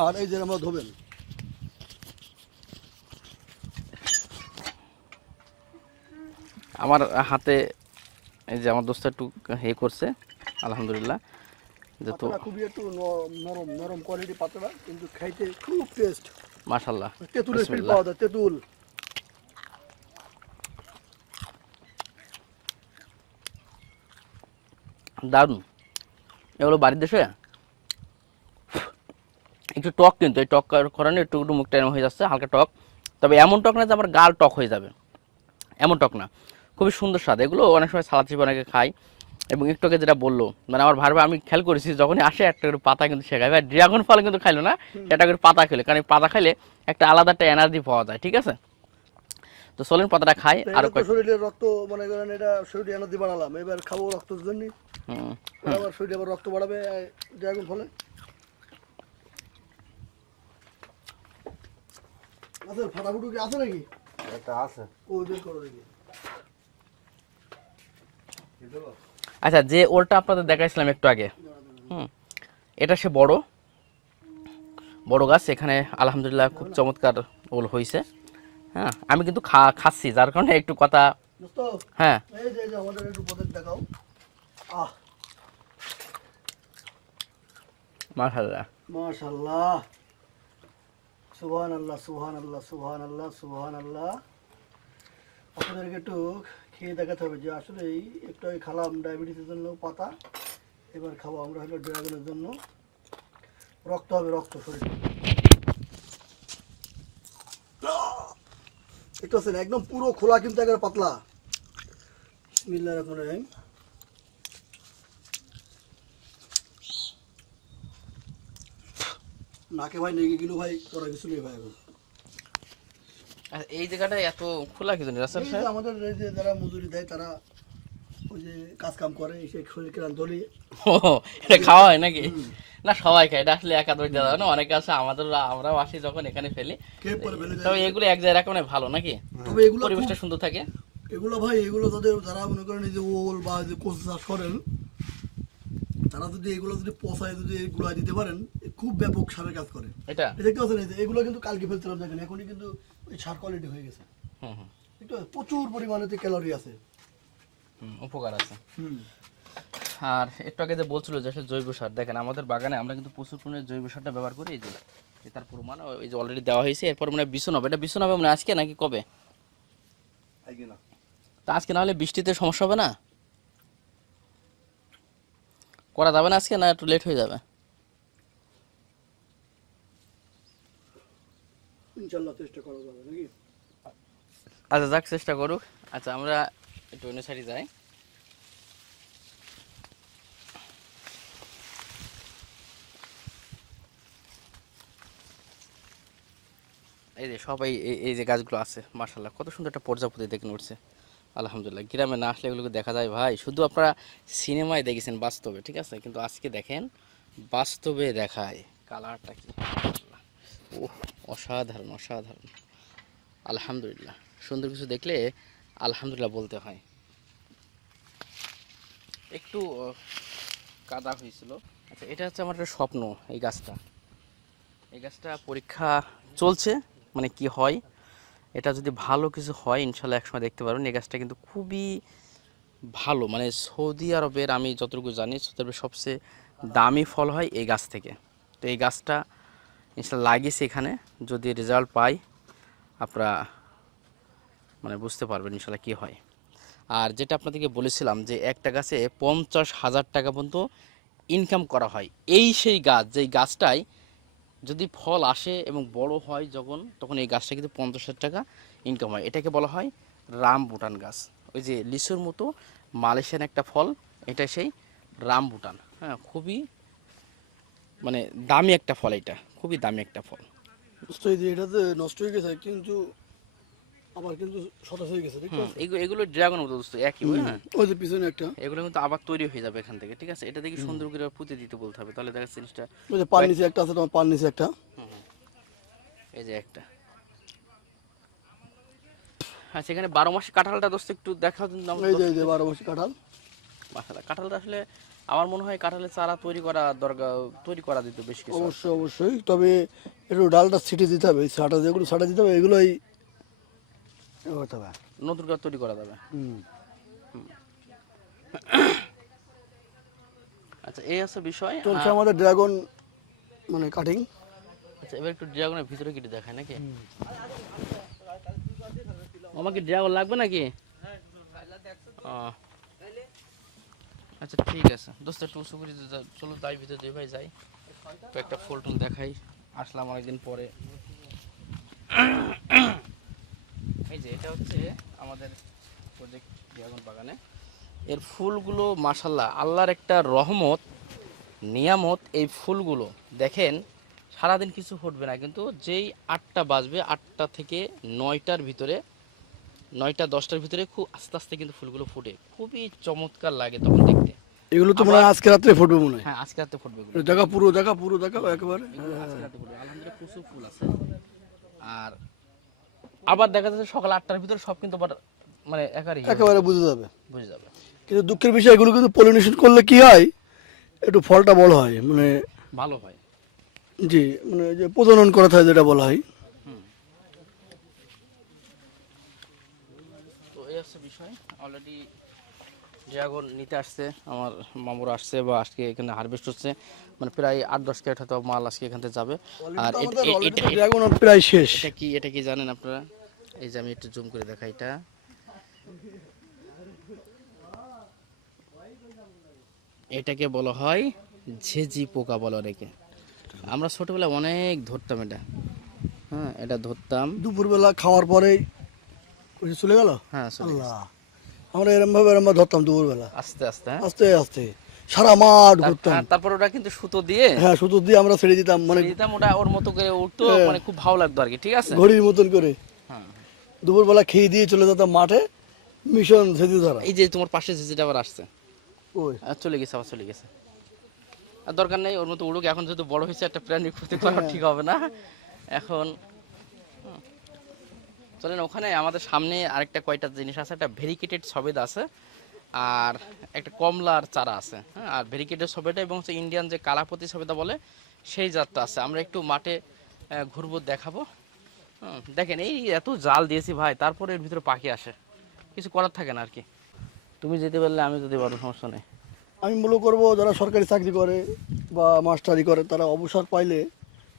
আর এই যে আমরা ধোবেন। আমার হাতে এই যে আমার দোস্ত একটু করছে আলহামদুলিল্লাহ। যেহেতু পাতাটা খুবই একটু নরম নরম কোয়ালিটি পাতাটা, কিন্তু খাইতে খুব টেস্ট। মাশাল্লাহ, তেঁতুলের ফিল বিসমিল্লাহ। পাওয়া যায়, তেঁতুল। দারুণ। এগুলো বাড়ির দেশে একটু টক, কিন্তু এই টক করানো একটু একটু মুখটা এরম হয়ে যাচ্ছে হালকা টক, তবে এমন টক না যে আমার গাল টক হয়ে যাবে, এমন টক না। খুবই সুন্দর স্বাদ। এগুলো অনেক সময় সালাদ হিসেবে অনেকে খায়। এবং একটু আগে যেটা বললো, মানে আমার ভাই আমি খেয়াল করেছি যখনই আসে একটা করে পাতা কিন্তু সে খায়। ভাই ড্রাগন ফল কিন্তু খাইলো না, এটা করে পাতা খেলে, কারণ এই পাতা খাইলে একটা আলাদা একটা এনার্জি পাওয়া যায়। ঠিক আছে, তো চলেন পাতাটা খাই। তো আর এটা তো শরীরের রক্ত, মনে করেন এটা শরীরে এনার্জি বাড়ালাম, এবার খাবো রক্তের জন্য, আবার শরীরে আবার রক্ত বাড়াবে ড্রাগন ফলে। আচ্ছা, ফাটাফুটু কি আছে নাকি? এটা আছে। ও বের করো দেখি। আচ্ছা, যে ওলটা আপনাদের দেখাইছিলাম একটু আগে, এটা সে বড় বড় গাছ। এখানে আলহামদুলিল্লাহ খুব চমৎকার ওল হয়েছে। হ্যাঁ, আমি কিন্তু খাচ্ছি, যার কারণে একটু কথা। দোস্ত, হ্যাঁ, এই যে আমাদের একটু প্রজেক্ট দেখাও। আহ, মাশাআল্লাহ। মাশাআল্লাহ, সুবহানাল্লাহ, সুবহানাল্লাহ, সুবহানাল্লাহ, সুবহানাল্লাহ। আপনাদেরকে একটু খেয়ে দেখাতে হবে যে আসলে একটু আগে খালাম ডায়াবেটিসের জন্য পাতা, এবার খাবো আমরা হলো ড্রাগনের জন্য। রক্ত হবে, রক্ত শরীরে। দেখতে পাচ্ছেন একদম পুরো খোলা কিন্তু একেবারে পাতলা। বিসমিল্লাহির রহমানির রহিম। নাকে ভাই নেগে গেল ভাই, করা কিছু নেই ভাই এখন। আর এই জায়গাটা এত খোলা কিছু নেই রাসেল এই যে সাহেব। আমাদের এই যে যারা মজুরি দেয় তারা ওই যে কাজ কাম করে এসে শরীর ক্লান্ত হলে ও, এটা খাওয়া হয় নাকি? না সবাই খায়, এটা আসলে একা ধরে দেওয়া যাবে না, অনেকে আছে আমাদের, আমরাও আসি যখন এখানে ফেলি। কে পরে ফেলে তবে যায়। এগুলো এক জায়গায় রাখা মানে ভালো নাকি, তবে এগুলো পরিবেশটা সুন্দর থাকে। এগুলো ভাই এগুলো তাদের যারা মনে করেন এই যে ওল বা যে কচু চাষ করেন, তারা যদি এগুলো যদি পচায় যদি গুলা দিতে পারেন, খুব ব্যাপক সারের কাজ করে। এটা এই দেখতে পাচ্ছেন এই যে এগুলো কিন্তু কালকে ফেলছিলাম, দেখেন এখনই কিন্তু ওই সার কোয়ালিটি হয়ে গেছে। হুম হুম একটু প্রচুর পরিমাণে ক্যালোরি আছে। হুম, উপকার আছে। আর একটু আগে যে বলছিল যে আসলে জৈব সার, দেখেন আমাদের বাগানে আমরা কিন্তু প্রচুর পরিমাণে জৈব সারটা ব্যবহার করি। এই যে তার প্রমাণ ওই যে অলরেডি দেওয়া হয়েছে। এরপর মানে বিছন হবে, এটা বিছন হবে মানে আজকে নাকি কবে? আগে না। তা আজকে না হলে বৃষ্টিতে সমস্যা হবে না? করা যাবে না আজকে, না একটু লেট হয়ে যাবে? ইনশাল্লাহ চেষ্টা করা যাবে নাকি। আচ্ছা যাক, চেষ্টা করুক। আচ্ছা আমরা একটু অন্য সাইডে যাই। এই যে সবাই এই যে গাছগুলো আছে, মাশাআল্লাহ কত সুন্দর একটা প্রজাপতি দেখে উঠছে। আলহামদুলিল্লাহ, গ্রামে না আসলে এগুলোকে দেখা যায় ভাই, শুধু আপনারা সিনেমায় দেখেছেন, বাস্তবে ঠিক আছে, কিন্তু আজকে দেখেন বাস্তবে দেখায় কালারটা কি। ও অসাধারণ অসাধারণ, আলহামদুলিল্লাহ। সুন্দর কিছু দেখলে আলহামদুলিল্লাহ বলতে হয়। একটু কাদা হয়েছিল। আচ্ছা এটা হচ্ছে আমার একটা স্বপ্ন, এই গাছটা, এই গাছটা পরীক্ষা চলছে, মানে কি হয়, এটা যদি ভালো কিছু হয় ইনশাল্লাহ একসময় দেখতে পারবেন। এই গাছটা কিন্তু খুবই ভালো, মানে সৌদি আরবের, আমি যতটুকু জানি সৌদি আরবের সবচেয়ে দামি ফল হয় এই গাছ থেকে। তো এই গাছটা ইনশাল্লাহ লাগিয়েছি এখানে, যদি রেজাল্ট পাই আপনারা মানে বুঝতে পারবেন ইনশাল্লাহ কী হয়। আর যেটা আপনাদেরকে বলেছিলাম যে একটা গাছে 50,000 টাকা পর্যন্ত ইনকাম করা হয়। এই সেই গাছ, যেই গাছটায় যদি ফল আসে এবং বড় হয় যখন, তখন এই গাছটা কিন্তু 50,000 টাকা ইনকাম হয়। এটাকে বলা হয় রামবুটান গাছ। ওই যে লিচুর মতো মালয়েশিয়ান একটা ফল, এটা সেই রামবুটান। হ্যাঁ, খুবই মানে দামি একটা ফল, এটা খুবই দামি একটা ফল। নষ্ট হয়ে দিয়ে এটাতে নষ্ট হয়ে গেছে, কিন্তু আবার কিন্তু সতেজ হয়ে গেছে দেখতে পাচ্ছেন? এগুলো ড্রাগনের মতো দোস্ত, একই বই। হ্যাঁ, ওই যে পিছনে একটা এগুলো কিন্তু আবার তৈরি হয়ে যাবে এখান থেকে, ঠিক আছে। এটা দেখি সুন্দর করে পুঁতে দিতে বলতে হবে, তাহলে দেখা যাচ্ছে জিনিসটা। ওই যে পার নিচে একটা আছে, তোমার পার নিচে একটা। এই যে একটা, আচ্ছা এখানে 12 মাস কাঁঠালটা দোস্ত একটু দেখাও দিন আমাকে। এই যে এই যে 12 মাসি কাঁঠাল। মাশাআল্লাহ, কাঁঠালটা আসলে আমার মনে হয় কাঁঠালের চারা তৈরি করা দরকার, তৈরি করা দিত বেশ কিছু। অবশ্যই অবশ্যই, তবে একটু ডালটা ছিটে দিতে হবে, ছাটা যেগুলো ছাটা দিতে হবে এগুলোই করতে হবে। নতুন করে তৈরি করা যাবে। আচ্ছা এই আছে বিষয়। চলছে আমাদের ড্রাগন মানে কাটিং। আচ্ছা এবার একটু ড্রাগনের ভিতরে কেটে দেখায় নাকি? আমাকে ড্রাগন লাগবে নাকি? ও, আচ্ছা ঠিক আছে দোস্ত, একটু উঁচু করে চলো তাই ভিতরে দুই ভাই যাই, তো একটা ফুল টুল দেখাই, আসলাম অনেকদিন পরে। এই যে এটা হচ্ছে আমাদের প্রজেক্ট ড্রাগন বাগানে, এর ফুলগুলো মাশাল্লাহ আল্লাহর একটা রহমত, নিয়ামত। এই ফুলগুলো দেখেন সারাদিন কিছু ফুটবে না, কিন্তু যেই 8টা বাজবে, 8টা থেকে 9টার ভিতরে, 9টা 10টার ভিতরে খুব আস্তে আস্তে কিন্তু ফুলগুলো ফুটে, খুবই চমৎকার লাগে তখন দেখতে। এগুলো তো মনে হয় আজকে রাত্রে ফুটবে মনে হয়। হ্যাঁ আজকে রাতে ফুটবে এগুলো। দেখা পুরো দেখা একেবারে। এগুলো আজকে রাতে ফুটবে, আলহামদুলিল্লাহ প্রচুর ফুল আছে। আর আবার দেখা যাচ্ছে সকাল 8টার ভিতরে সব কিন্তু আবার মানে একেবারে বুঝে যাবে। বুঝে যাবে। কিন্তু দুঃখের বিষয় এগুলো কিন্তু পলিনেশন করলে কি হয়, একটু ফলটা বড় হয়, মানে ভালো হয়। জি, মানে যে প্রজনন করা হয় যেটা বলা হয়। তো এই হচ্ছে বিষয়। অলরেডি ড্রাগন নিতে আসছে, আমার মামুরা আসছে, বা আজকে এখানে হারভেস্ট হচ্ছে, মানে প্রায় 8-10 ক্যারেট হয়তো মাল আজকে এখান থেকে যাবে। আর ড্রাগন প্রায় শেষ। এটা কি জানেন আপনারা? এই যে আমি একটু জুম করে দেখাই, এটাকে বলা হয় ঝেঝি পোকা বলে অনেকে। আমরা ছোটবেলায় অনেক ধরতাম এটা। হ্যাঁ এটা ধরতাম। দুপুরবেলা খাওয়ার পরে ওই যে চলে গেল। হ্যাঁ চলে গেছে। আল্লাহ, আমরা এরম ভাবে ধরতাম দুপুরবেলা, আস্তে আস্তে, হ্যাঁ। আস্তে আস্তে সারা মাঠ ঘুরতাম। তারপর ওটা কিন্তু সুতো দিয়ে হ্যাঁ, সুতো দিয়ে আমরা ছেড়ে দিতাম, মানে দিতাম, ওটা ওর মতো করে উঠতো, হ্যাঁ। মানে খুব ভালো লাগতো আর কি, ঠিক আছে। ঘড়ির মতন করে হ্যাঁ। দুপুরবেলা খেয়ে দিয়ে চলে যেতাম মাঠে, মিশন ছেদি ধরা। এই যে তোমার পাশে যেটা আবার আসছে, ওই চলে গেছে, আবার চলে গেছে। আর দরকার নেই ওর মতো উড়ুক, এখন যেহেতু বড় হয়েছে, একটা প্রাণীর ক্ষতি করা ঠিক হবে না এখন। চলেন, ওখানে আমাদের সামনে আরেকটা কয়টা জিনিস আছে, একটা ভেরিকেটেড সবেদা আছে, আর একটা কমলার চারা আছে, হ্যাঁ। আর ভেরিকেটেড সবেদা এবং হচ্ছে ইন্ডিয়ান যে কালাপতি সবেদা বলে সেই জাতটা আছে। আমরা একটু মাঠে ঘুরবো, দেখাবো। দেখেন, এই এত জাল দিয়েছি ভাই, তারপরে এর ভিতরে পাখি আসে, কিছু করার থাকে না আর কি। তুমি যেতে পারলে আমি যেতে পারবো, সমস্যা নেই। আমি মনে করবো যারা সরকারি চাকরি করে বা মাস্টারি করে তারা অবসর পাইলে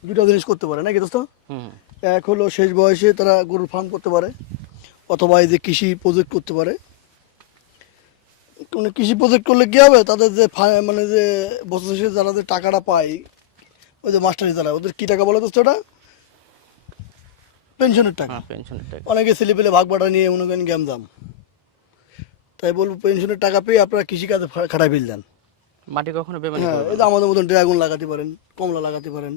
দুটো জিনিস করতে পারে, নাকি দোস্ত? হুম। এক হলো শেষ বয়সে তারা গরুর ফার্ম করতে পারে, অথবা এই যে কৃষি প্রজেক্ট করতে পারে। মানে কৃষি প্রজেক্ট করলে কি হবে, তাদের যে মানে যে বছর শেষে যারা যে টাকাটা পায়, ওই যে মাস্টারি যারা, ওদের কি টাকা বলে দোস্ত? ওটা পেনশনের টাকা। হ্যাঁ, পেনশনের টাকা। অনেকে ছেলে পেলে ভাগ বাটা নিয়ে মনে করেন গ্যামজাম। তাই বলবো পেনশনের টাকা পেয়ে আপনারা কৃষিকাজে খাটাই ফেললেন। মাটি কখনো বেমানি হ্যাঁ, করবে এই না। যে আমাদের মতন ড্রাগন লাগাতে পারেন, কমলা লাগাতে পারেন।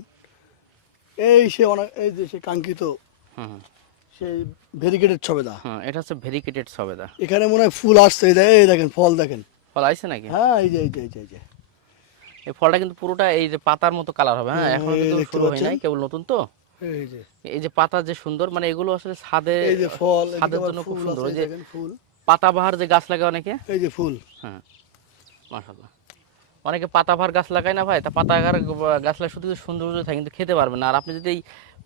এই সে অনেক, এই যে সে কাঙ্ক্ষিত হুম হুম। সেই ভেরিকেটেড সবেদা। হ্যাঁ, এটা হচ্ছে ভেরিকেটেড সবেদা। এখানে মনে হয় ফুল আসছে, এই দেখেন ফল দেখেন। ফল আইছে নাকি? হ্যাঁ, এই যে এই যে এই যে এই যে এই ফলটা কিন্তু পুরোটা এই যে পাতার মতো কালার হবে, হ্যাঁ। হ্যাঁ, এখন এই কিন্তু দেখতে শুরু হয় পাচ্ছেন? নাই, কেবল নতুন তো। এই যে এই যে পাতা যে সুন্দর, মানে এগুলো আসলে ছাদে, এই যে ফল, এদিকে ছাদের আবার জন্য খুব ফুল সুন্দর। আছে, ওই এই যে দেখেন ফুল। পাতাবাহার যে গাছ লাগায় অনেকে, এই যে ফুল। হ্যাঁ, মাশাআল্লাহ। অনেকে পাতাবাহার গাছ লাগায় না ভাই, তা পাতাবাহার গাছ লাগা শুধু সৌন্দর্য থাকে, কিন্তু খেতে পারবে না। আর আপনি যদি এই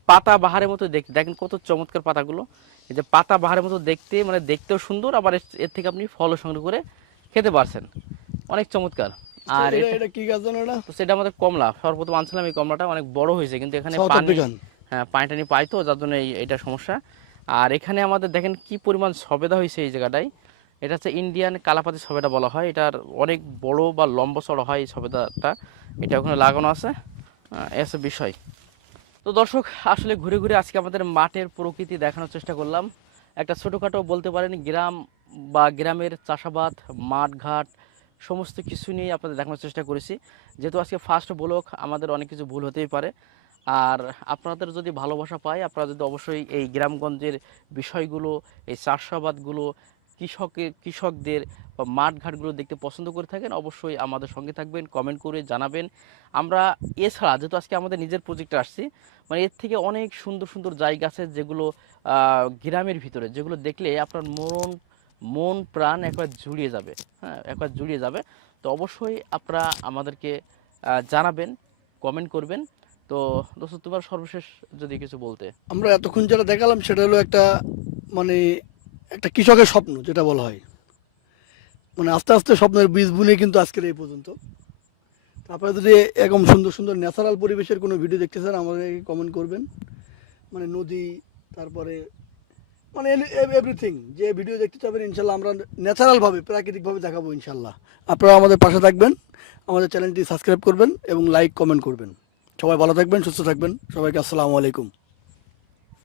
পাতাবাহারের মতো দেখতে দেখেন, কত চমৎকার পাতাগুলো। এই যে পাতাবাহারের মতো দেখতে, মানে দেখতেও সুন্দর, আবার এর থেকে আপনি ফলও সংগ্রহ করে খেতে পারছেন, অনেক চমৎকার। আর এটা এটা কি গাছ জানো? এটা তো সেটা আমাদের কমলা, সর্বপ্রথম আনছিলাম এই কমলাটা, অনেক বড় হয়েছে, কিন্তু এখানে সাউথ পানি, আফ্রিকান। হ্যাঁ, পানি টানি পাই তো, যার জন্য এটা সমস্যা। আর এখানে আমাদের দেখেন কি পরিমাণ সবেদা হয়েছে এই জায়গাটায়। এটা হচ্ছে ইন্ডিয়ান কালাপাতি সবেদা বলা হয়, এটার অনেক বড় বা লম্বা চড়া হয় এই সবেদাটা, এটা ওখানে লাগানো আছে, এসে বিষয়। তো দর্শক, আসলে ঘুরে ঘুরে আজকে আমাদের মাঠের প্রকৃতি দেখানোর চেষ্টা করলাম। একটা ছোটোখাটো বলতে পারেন গ্রাম বা গ্রামের চাষাবাদ, মাঠঘাট সমস্ত কিছু নিয়ে আপনাদের দেখানোর চেষ্টা করেছি। যেহেতু আজকে ফার্স্ট ব্লগ, আমাদের অনেক কিছু ভুল হতেই পারে। আর আপনাদের যদি ভালোবাসা পায়, আপনারা যদি অবশ্যই এই গ্রামগঞ্জের বিষয়গুলো, এই চাষাবাদগুলো, কৃষকদের বা মাঠঘাটগুলো দেখতে পছন্দ করে থাকেন, অবশ্যই আমাদের সঙ্গে থাকবেন, কমেন্ট করে জানাবেন। আমরা এছাড়া যেহেতু আজকে আমাদের নিজের প্রজেক্টে আসছি, মানে এর থেকে অনেক সুন্দর সুন্দর জায়গা আছে যেগুলো গ্রামের ভিতরে, যেগুলো দেখলে আপনার মন প্রাণ একবার জুড়িয়ে যাবে, হ্যাঁ, একবার জুড়িয়ে যাবে। তো অবশ্যই আপনারা আমাদেরকে জানাবেন, কমেন্ট করবেন। তো দোস্ত, তোমার সর্বশেষ যদি কিছু বলতে। আমরা এতক্ষণ যেটা দেখালাম সেটা হলো একটা, মানে একটা কৃষকের স্বপ্ন যেটা বলা হয়, মানে আস্তে আস্তে স্বপ্নের বীজ বুনে কিন্তু আজকের এই পর্যন্ত। আপনারা যদি এরকম সুন্দর সুন্দর ন্যাচারাল পরিবেশের কোনো ভিডিও দেখতে চান আমাদেরকে কমেন্ট করবেন। মানে নদী, তারপরে মানে এভরিথিং যে ভিডিও দেখতে চাবেন ইনশাল্লাহ আমরা ন্যাচারালভাবে, প্রাকৃতিকভাবে দেখাবো ইনশাল্লাহ। আপনারা আমাদের পাশে থাকবেন, আমাদের চ্যানেলটি সাবস্ক্রাইব করবেন এবং লাইক কমেন্ট করবেন। সবাই ভালো থাকবেন, সুস্থ থাকবেন, সবাইকে আসসালামু আলাইকুম।